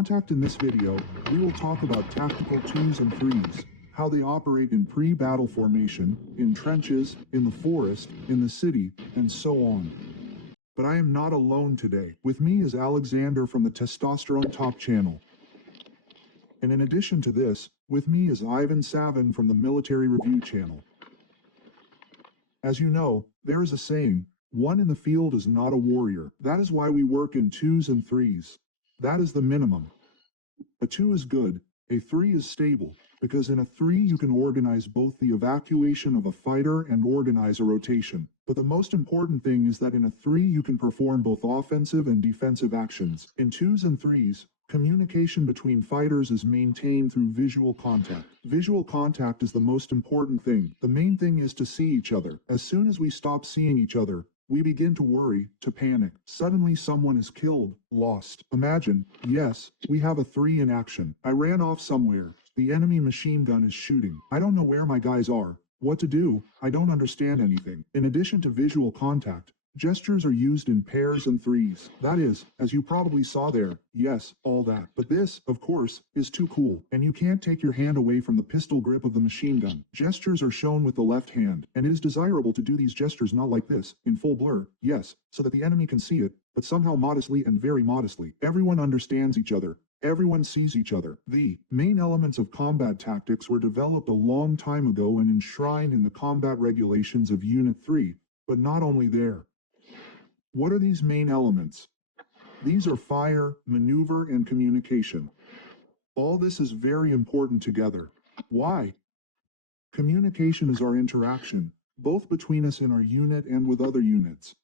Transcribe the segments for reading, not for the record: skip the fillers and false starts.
Contact. In this video, we will talk about tactical 2s and 3s, how they operate in pre-battle formation, in trenches, in the forest, in the city, and so on. But I am not alone today. With me is Alexander from the Testosterone Top channel. And in addition to this, with me is Ivan Savin from the Military Review channel. As you know, there is a saying, one in the field is not a warrior. That is why we work in 2s and 3s. That is the minimum. A 2 is good, a 3 is stable, because in a 3 you can organize both the evacuation of a fighter and organize a rotation. But the most important thing is that in a 3 you can perform both offensive and defensive actions. In 2s and 3s, communication between fighters is maintained through visual contact. Visual contact is the most important thing. The main thing is to see each other. As soon as we stop seeing each other, we begin to worry, to panic. Suddenly someone is killed, lost. Imagine, yes, we have a 3 in action. I ran off somewhere. The enemy machine gun is shooting. I don't know where my guys are, what to do, I don't understand anything. In addition to visual contact, gestures are used in pairs and 3s. That is, as you probably saw there, yes, all that. But this, of course, is too cool, and you can't take your hand away from the pistol grip of the machine gun. Gestures are shown with the left hand, and it is desirable to do these gestures not like this, in full blur, yes, so that the enemy can see it, but somehow modestly and very modestly. Everyone understands each other. Everyone sees each other. The main elements of combat tactics were developed a long time ago and enshrined in the combat regulations of Unit 3, but not only there. What are these main elements? These are fire, maneuver, and communication. All this is very important together. Why? Communication is our interaction, both between us and our unit and with other units.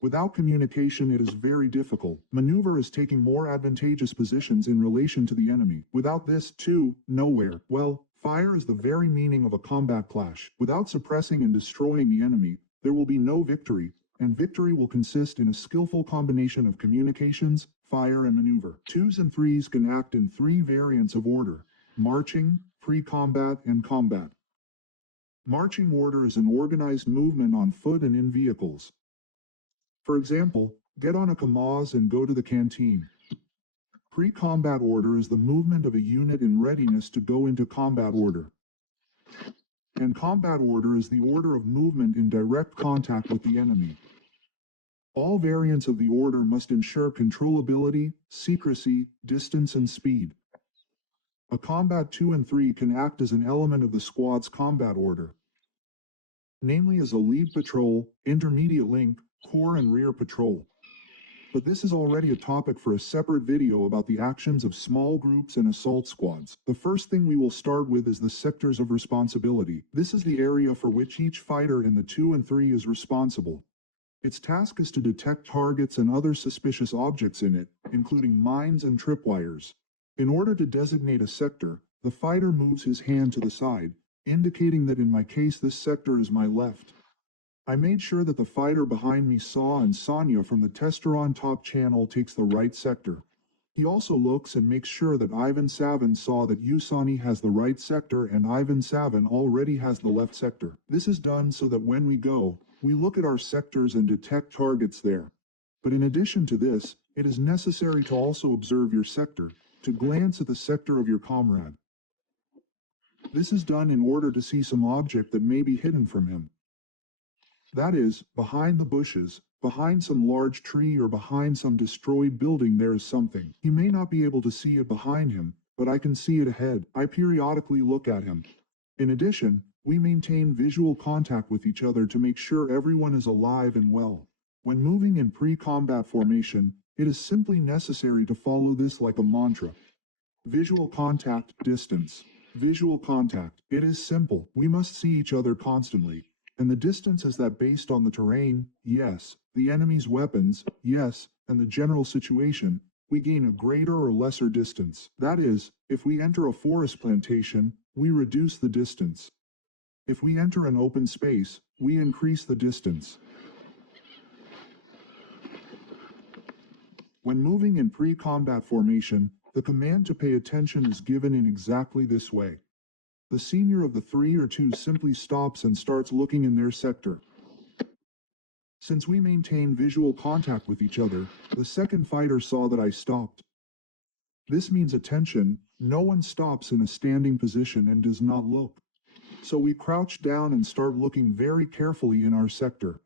Without communication, it is very difficult. Maneuver is taking more advantageous positions in relation to the enemy. Without this, too, nowhere. Well, fire is the very meaning of a combat clash. Without suppressing and destroying the enemy, there will be no victory, and victory will consist in a skillful combination of communications, fire, and maneuver. 2s and 3s can act in 3 variants of order: marching, pre-combat, and combat. Marching order is an organized movement on foot and in vehicles. For example, get on a KAMAZ and go to the canteen. Pre-combat order is the movement of a unit in readiness to go into combat order. And combat order is the order of movement in direct contact with the enemy. All variants of the order must ensure controllability, secrecy, distance, and speed. A combat 2 and 3 can act as an element of the squad's combat order, namely as a lead patrol, intermediate link, core, and rear patrol. But this is already a topic for a separate video about the actions of small groups and assault squads. The first thing we will start with is the sectors of responsibility. This is the area for which each fighter in the 2 and 3 is responsible. Its task is to detect targets and other suspicious objects in it, including mines and tripwires. In order to designate a sector, the fighter moves his hand to the side, indicating that in my case this sector is my left. I made sure that the fighter behind me saw and Sonia from the Testosterone Top channel takes the right sector. He also looks and makes sure that Ivan Savin saw that Usani has the right sector and Ivan Savin already has the left sector. This is done so that when we go, we look at our sectors and detect targets there. But in addition to this, it is necessary to also observe your sector, to glance at the sector of your comrade. This is done in order to see some object that may be hidden from him. That is, behind the bushes, behind some large tree or behind some destroyed building there is something. He may not be able to see it behind him, but I can see it ahead. I periodically look at him. In addition, we maintain visual contact with each other to make sure everyone is alive and well. When moving in pre-combat formation, it is simply necessary to follow this like a mantra. Visual contact, distance. Visual contact. It is simple. We must see each other constantly. And the distance is that based on the terrain, yes, the enemy's weapons, yes, and the general situation, we gain a greater or lesser distance. That is, if we enter a forest plantation, we reduce the distance. If we enter an open space, we increase the distance. When moving in pre-combat formation, the command to pay attention is given in exactly this way. The senior of the 3 or 2 simply stops and starts looking in their sector. Since we maintain visual contact with each other, the second fighter saw that I stopped. This means attention. No one stops in a standing position and does not look. So we crouch down and start looking very carefully in our sector.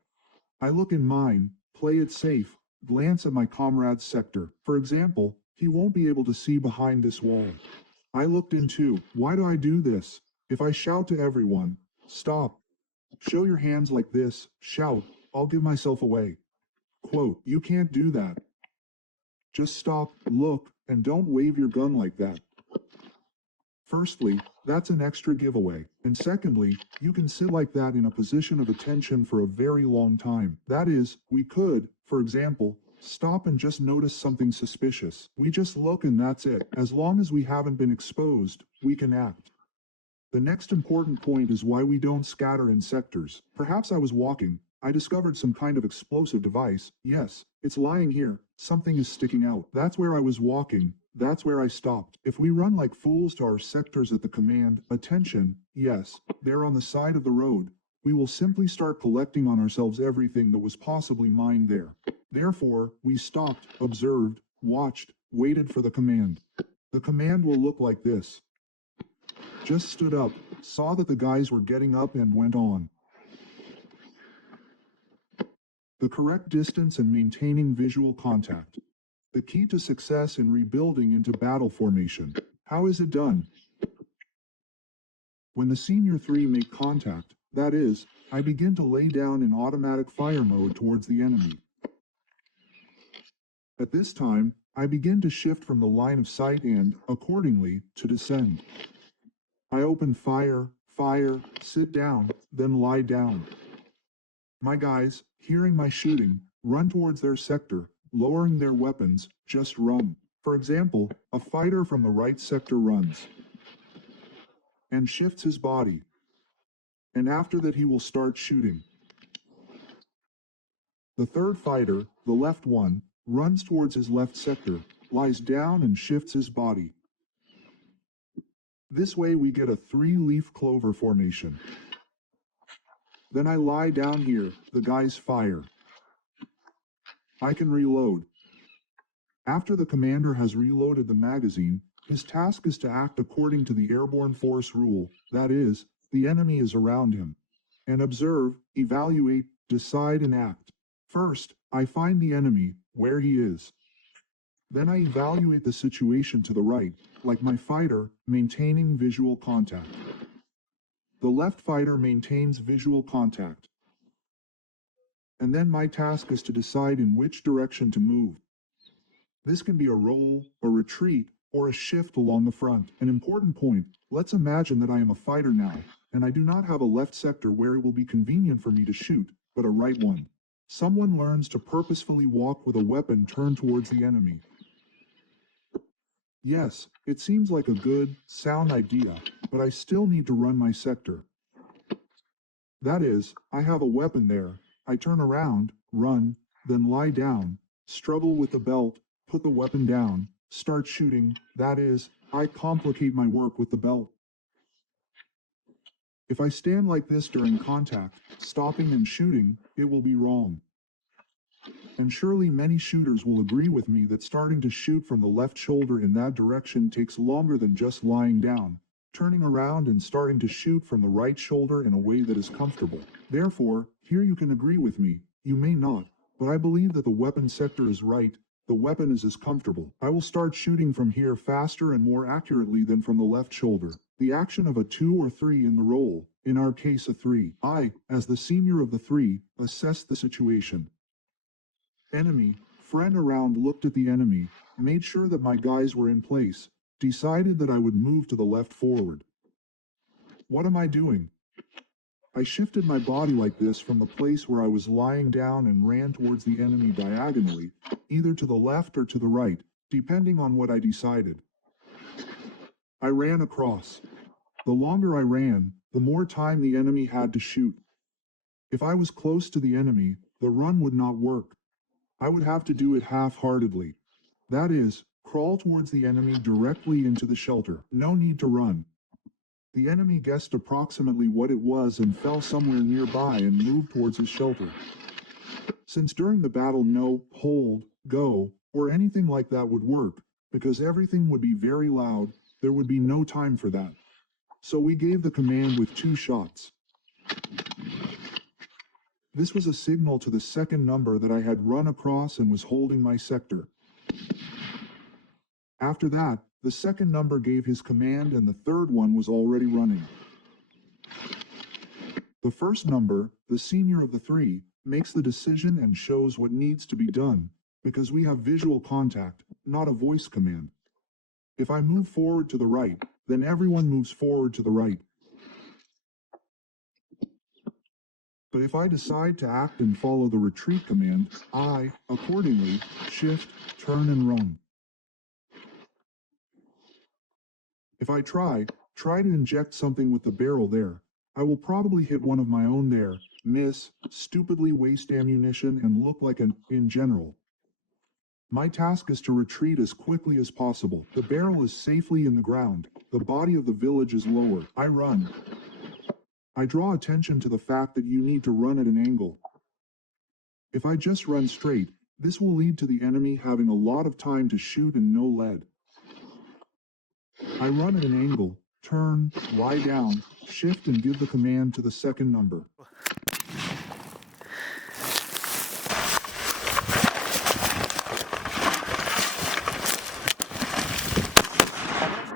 I look in mine, play it safe, glance at my comrade's sector. For example, he won't be able to see behind this wall. I looked in too. Why do I do this? If I shout to everyone, stop, show your hands like this, shout, I'll give myself away. Quote, you can't do that. Just stop, look, and don't wave your gun like that. Firstly, that's an extra giveaway. And secondly, you can sit like that in a position of attention for a very long time. That is, we could, for example, stop and just notice something suspicious. We just look and that's it. As long as we haven't been exposed, we can act. The next important point is why we don't scatter in sectors. Perhaps I was walking. I discovered some kind of explosive device. Yes, it's lying here. Something is sticking out. That's where I was walking. That's where I stopped. If we run like fools to our sectors at the command, attention, yes, they're on the side of the road, we will simply start collecting on ourselves everything that was possibly mined there. Therefore, we stopped, observed, watched, waited for the command. The command will look like this. Just stood up, saw that the guys were getting up and went on. The correct distance and maintaining visual contact. The key to success in rebuilding into battle formation. How is it done? When the senior three make contact, that is, I begin to lay down in automatic fire mode towards the enemy. At this time, I begin to shift from the line of sight and, accordingly, to descend. I open fire, sit down, then lie down. My guys, hearing my shooting, run towards their sector, lowering their weapons, just run. For example, a fighter from the right sector runs and shifts his body. And after that he will start shooting. The third fighter, the left one, runs towards his left sector, lies down and shifts his body. This way we get a 3-leaf clover formation. Then I lie down here, the guys fire. I can reload. After the commander has reloaded the magazine, his task is to act according to the airborne force rule, that is, the enemy is around him. And observe, evaluate, decide and act. First, I find the enemy, where he is. Then I evaluate the situation to the right, like my fighter, maintaining visual contact. The left fighter maintains visual contact. And then my task is to decide in which direction to move. This can be a roll, a retreat, or a shift along the front. An important point, let's imagine that I am a fighter now, and I do not have a left sector where it will be convenient for me to shoot, but a right one. Someone learns to purposefully walk with a weapon turned towards the enemy. Yes, it seems like a good, sound idea, but I still need to run my sector. That is, I have a weapon there, I turn around, run, then lie down, struggle with the belt, put the weapon down, start shooting, that is, I complicate my work with the belt. If I stand like this during contact, stopping and shooting, it will be wrong. And surely many shooters will agree with me that starting to shoot from the left shoulder in that direction takes longer than just lying down, turning around and starting to shoot from the right shoulder in a way that is comfortable. Therefore, here you can agree with me, you may not, but I believe that the weapon sector is right, the weapon is as comfortable. I will start shooting from here faster and more accurately than from the left shoulder. The action of a 2 or 3 in the roll, in our case a 3. I, as the senior of the 3, assessed the situation. Enemy, friend around looked at the enemy, made sure that my guys were in place, decided that I would move to the left forward. What am I doing? I shifted my body like this from the place where I was lying down and ran towards the enemy diagonally, either to the left or to the right, depending on what I decided. I ran across. The longer I ran, the more time the enemy had to shoot. If I was close to the enemy, the run would not work. I would have to do it half-heartedly. That is, crawl towards the enemy directly into the shelter. No need to run. The enemy guessed approximately what it was and fell somewhere nearby and moved towards his shelter. Since during the battle no hold, go, or anything like that would work, because everything would be very loud, there would be no time for that. So we gave the command with 2 shots. This was a signal to the second number that I had run across and was holding my sector. After that, the second number gave his command and the third one was already running. The first number, the senior of the 3, makes the decision and shows what needs to be done, because we have visual contact, not a voice command. If I move forward to the right, then everyone moves forward to the right. But if I decide to act and follow the retreat command, I, accordingly, shift, turn and run. If I try to inject something with the barrel there, I will probably hit one of my own there, miss, stupidly waste ammunition and look like an in general. My task is to retreat as quickly as possible. The barrel is safely in the ground. The body of the village is lower. I run. I draw attention to the fact that you need to run at an angle. If I just run straight, this will lead to the enemy having a lot of time to shoot and no lead. I run at an angle, turn, lie down, shift and give the command to the second number.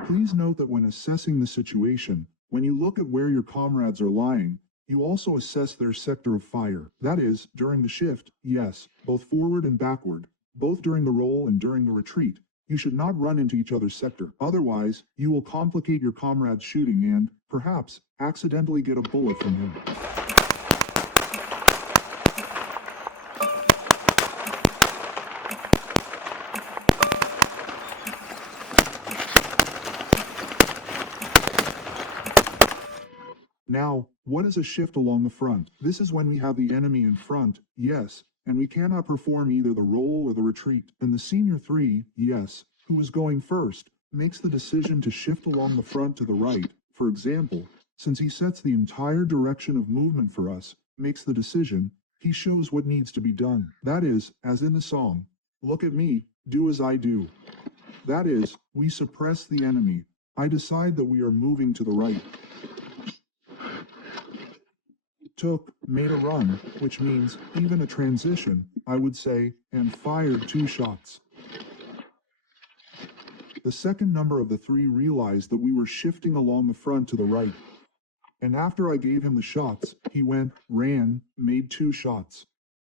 Please note that when assessing the situation, when you look at where your comrades are lying, you also assess their sector of fire. That is, during the shift, yes, both forward and backward, both during the roll and during the retreat. You should not run into each other's sector. Otherwise, you will complicate your comrade's shooting and, perhaps, accidentally get a bullet from him. Now, what is a shift along the front? This is when we have the enemy in front, yes, and we cannot perform either the roll or the retreat. And the senior 3, yes, who is going first, makes the decision to shift along the front to the right. For example, since he sets the entire direction of movement for us, makes the decision, he shows what needs to be done. That is, as in the song, look at me, do as I do. That is, we suppress the enemy. I decide that we are moving to the right. Took, made a run, which means even a transition, I would say, and fired 2 shots. The second number of the 3 realized that we were shifting along the front to the right. And after I gave him the shots, he went, ran, made 2 shots.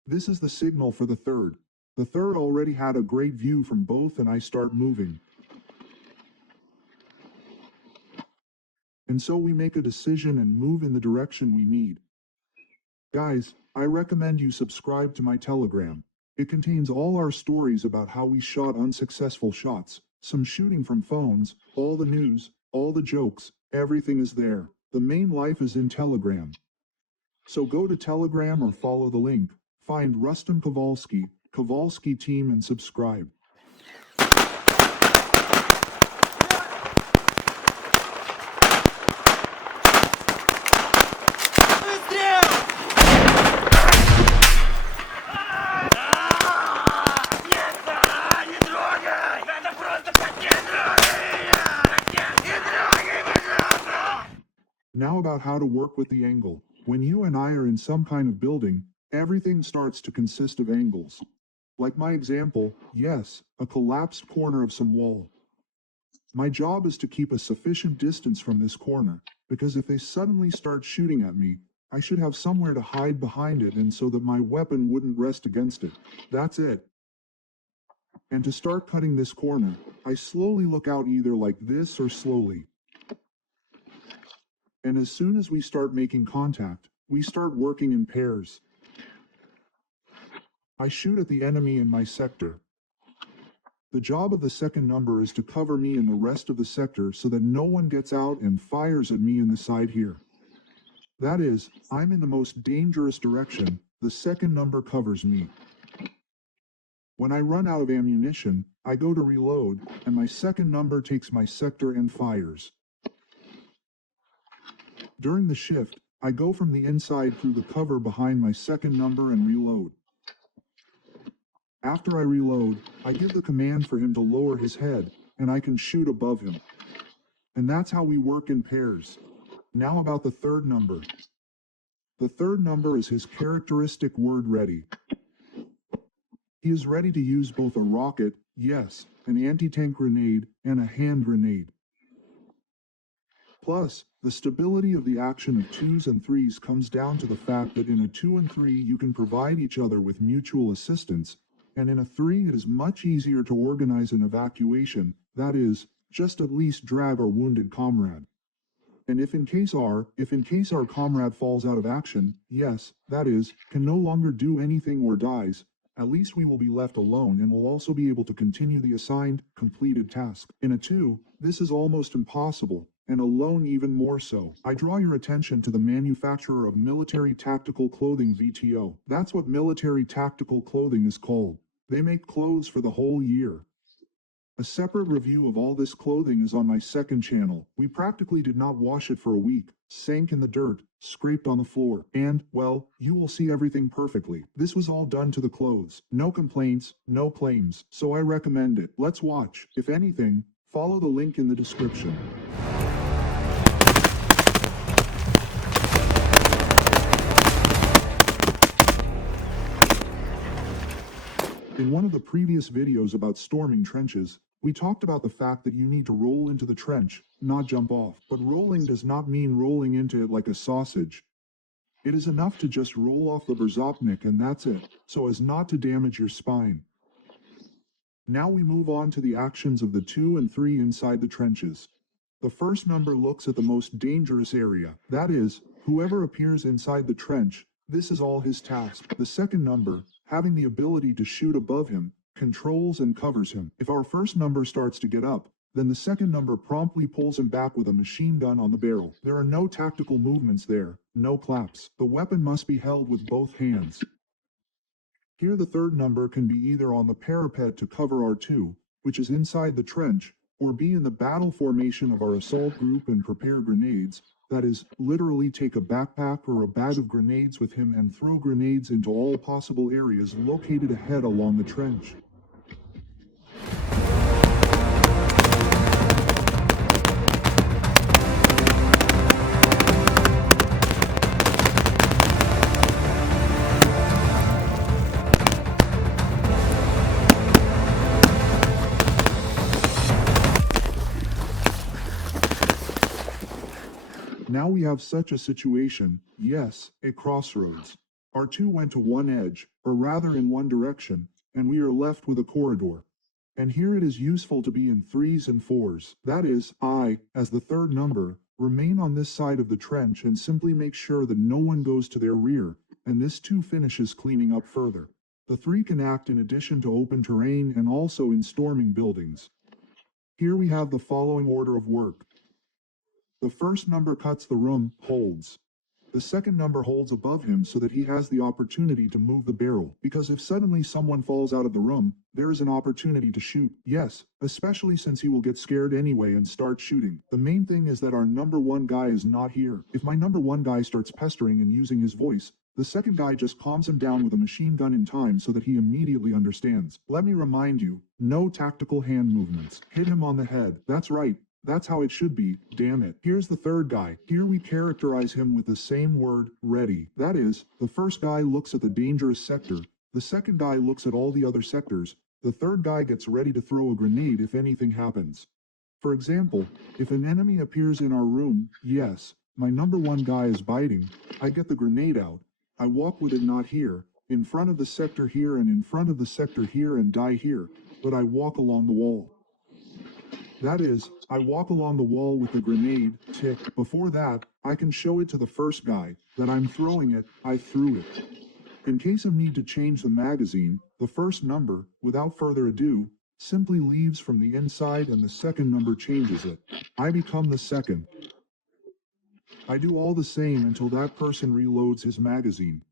This is the signal for the third. The third already had a great view from both and I start moving. And so we make a decision and move in the direction we need. Guys, I recommend you subscribe to my Telegram. It contains all our stories about how we shot unsuccessful shots, some shooting from phones, all the news, all the jokes, everything is there. The main life is in Telegram. So go to Telegram or follow the link, find Rustam Kowalski, Kowalski Team and subscribe. Now about how to work with the angle. When you and I are in some kind of building, everything starts to consist of angles. Like my example, yes, a collapsed corner of some wall. My job is to keep a sufficient distance from this corner, because if they suddenly start shooting at me, I should have somewhere to hide behind it and so that my weapon wouldn't rest against it. That's it. And to start cutting this corner, I slowly look out either like this or slowly. And as soon as we start making contact, we start working in pairs. I shoot at the enemy in my sector. The job of the second number is to cover me in the rest of the sector so that no one gets out and fires at me in the side here. That is, I'm in the most dangerous direction, the second number covers me. When I run out of ammunition, I go to reload, and my second number takes my sector and fires. During the shift, I go from the inside through the cover behind my second number and reload. After I reload, I give the command for him to lower his head, and I can shoot above him. And that's how we work in pairs. Now about the third number. The third number is his characteristic word ready. He is ready to use both a rocket, yes, an anti-tank grenade, and a hand grenade. Plus, the stability of the action of 2s and 3s comes down to the fact that in a 2 and 3 you can provide each other with mutual assistance, and in a 3 it is much easier to organize an evacuation, that is, just at least drag our wounded comrade. And if in case our comrade falls out of action, yes, that is, can no longer do anything or dies, at least we will be left alone and will also be able to continue the assigned, completed task. In a 2, this is almost impossible, and alone even more so. I draw your attention to the manufacturer of military tactical clothing VTO. That's what military tactical clothing is called. They make clothes for the whole year. A separate review of all this clothing is on my second channel. We practically did not wash it for a week, sank in the dirt, scraped on the floor, and, well, you will see everything perfectly. This was all done to the clothes. No complaints, no claims, so I recommend it. Let's watch. If anything, follow the link in the description. In one of the previous videos about storming trenches, we talked about the fact that you need to roll into the trench, not jump off. But rolling does not mean rolling into it like a sausage. It is enough to just roll off the Berzopnik and that's it, so as not to damage your spine. Now we move on to the actions of the 2 and 3 inside the trenches. The first number looks at the most dangerous area, that is, whoever appears inside the trench, this is all his task. The second number, having the ability to shoot above him, controls and covers him. If our first number starts to get up, then the second number promptly pulls him back with a machine gun on the barrel. There are no tactical movements there, no claps. The weapon must be held with both hands. Here the third number can be either on the parapet to cover R2, which is inside the trench, or be in the battle formation of our assault group and prepare grenades, that is, literally take a backpack or a bag of grenades with him and throw grenades into all possible areas located ahead along the trench. Now we have such a situation, yes, a crossroads. R2 went to one edge, or rather in one direction, and we are left with a corridor. And here it is useful to be in 3s and 4s. That is, I, as the third number, remain on this side of the trench and simply make sure that no one goes to their rear, and this too finishes cleaning up further. The 3 can act in addition to open terrain and also in storming buildings. Here we have the following order of work. The first number cuts the room, holds. The second number holds above him so that he has the opportunity to move the barrel, because if suddenly someone falls out of the room, there is an opportunity to shoot. Yes, especially since he will get scared anyway and start shooting. The main thing is that our number 1 guy is not here. If my number 1 guy starts pestering and using his voice, the second guy just calms him down with a machine gun in time so that he immediately understands. Let me remind you, no tactical hand movements. Hit him on the head. That's right. That's how it should be, damn it. Here's the third guy. Here we characterize him with the same word, ready. That is, the first guy looks at the dangerous sector, the second guy looks at all the other sectors, the third guy gets ready to throw a grenade if anything happens. For example, if an enemy appears in our room, yes, my number 1 guy is biting, I get the grenade out, I walk with it not here, in front of the sector here and in front of the sector here and die here, but I walk along the wall. That is, I walk along the wall with the grenade, tick. Before that, I can show it to the first guy, that I'm throwing it, I threw it. In case of need to change the magazine, the first number, without further ado, simply leaves from the inside and the second number changes it. I become the second. I do all the same until that person reloads his magazine.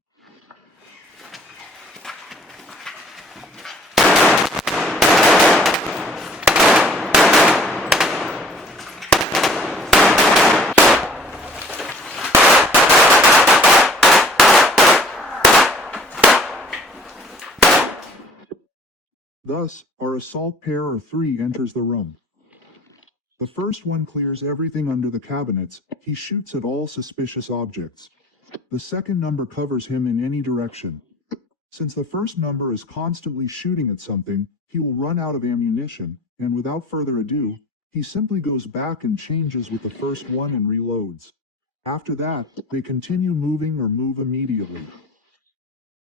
Thus, our assault pair or 3 enters the room. The first one clears everything under the cabinets. He shoots at all suspicious objects. The second number covers him in any direction. Since the first number is constantly shooting at something, he will run out of ammunition, and without further ado, he simply goes back and changes with the first one and reloads. After that, they continue moving or move immediately.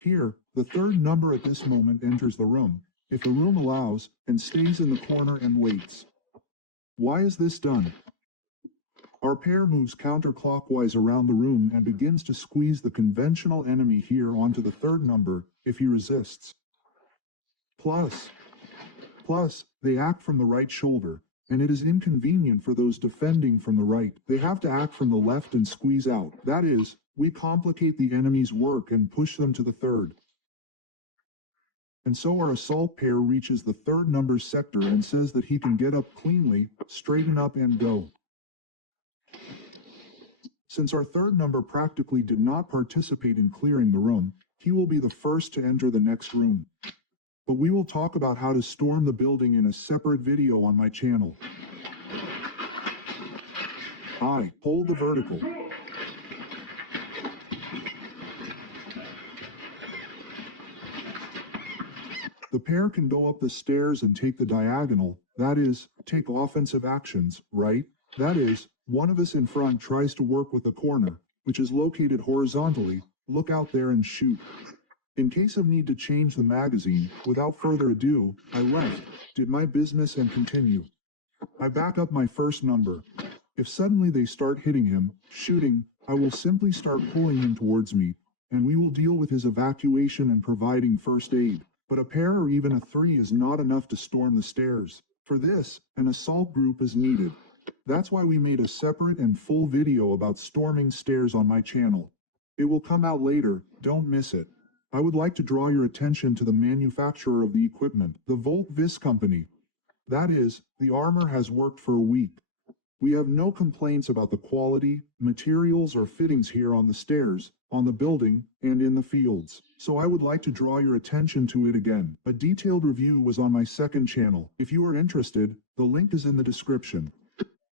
Here, the third number at this moment enters the room, if the room allows, and stays in the corner and waits. Why is this done? Our pair moves counterclockwise around the room and begins to squeeze the conventional enemy here onto the third number if he resists. Plus, they act from the right shoulder, and it is inconvenient for those defending from the right. They have to act from the left and squeeze out. That is, we complicate the enemy's work and push them to the third. And so our assault pair reaches the third number's sector and says that he can get up cleanly, straighten up and go. Since our third number practically did not participate in clearing the room, he will be the first to enter the next room. But we will talk about how to storm the building in a separate video on my channel. Hold the vertical. The pair can go up the stairs and take the diagonal, that is, take offensive actions, right? That is, one of us in front tries to work with the corner, which is located horizontally, look out there and shoot. In case of need to change the magazine, without further ado, I left, did my business and continue. I back up my first number. If suddenly they start hitting him, shooting, I will simply start pulling him towards me, and we will deal with his evacuation and providing first aid. But a pair or even a 3 is not enough to storm the stairs. For this, an assault group is needed. That's why we made a separate and full video about storming stairs on my channel. It will come out later, don't miss it. I would like to draw your attention to the manufacturer of the equipment, the Volk-Vis company. That is, the armor has worked for a week. We have no complaints about the quality, materials or fittings here on the stairs, on the building, and in the fields. So I would like to draw your attention to it again. A detailed review was on my second channel. If you are interested, the link is in the description.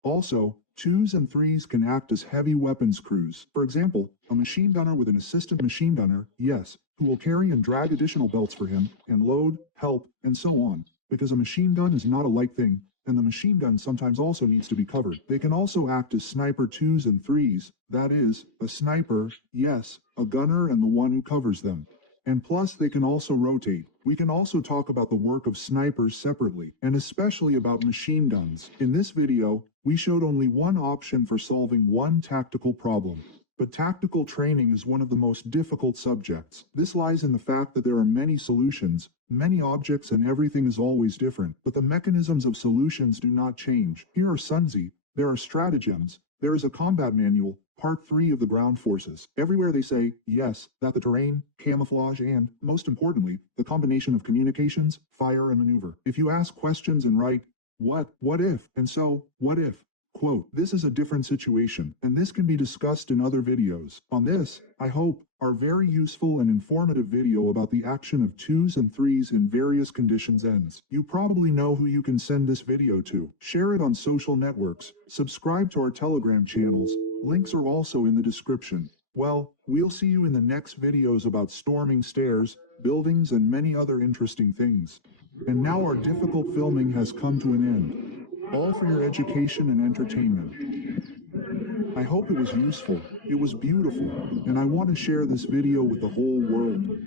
Also, 2s and 3s can act as heavy weapons crews. For example, a machine gunner with an assistant machine gunner, yes, who will carry and drag additional belts for him, and load, help, and so on. Because a machine gun is not a light thing, and the machine gun sometimes also needs to be covered. They can also act as sniper 2s and 3s, that is, a sniper, yes, a gunner and the one who covers them. And plus they can also rotate. We can also talk about the work of snipers separately, and especially about machine guns. In this video, we showed only one option for solving one tactical problem. But tactical training is one of the most difficult subjects. This lies in the fact that there are many solutions, many objects, and everything is always different. But the mechanisms of solutions do not change. Here are Sunzi, there are stratagems, there is a combat manual, part 3 of the ground forces. Everywhere they say, yes, that the terrain, camouflage, and, most importantly, the combination of communications, fire, and maneuver. If you ask questions and write, what if, and so, what if? Quote, this is a different situation, and this can be discussed in other videos. On this, I hope, our very useful and informative video about the action of 2s and 3s in various conditions ends. You probably know who you can send this video to. Share it on social networks, subscribe to our Telegram channels, links are also in the description. Well, we'll see you in the next videos about storming stairs, buildings, and many other interesting things. And now our difficult filming has come to an end. All for your education and entertainment. I hope it was useful, it was beautiful, and I want to share this video with the whole world.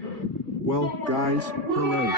Well, guys, hooray.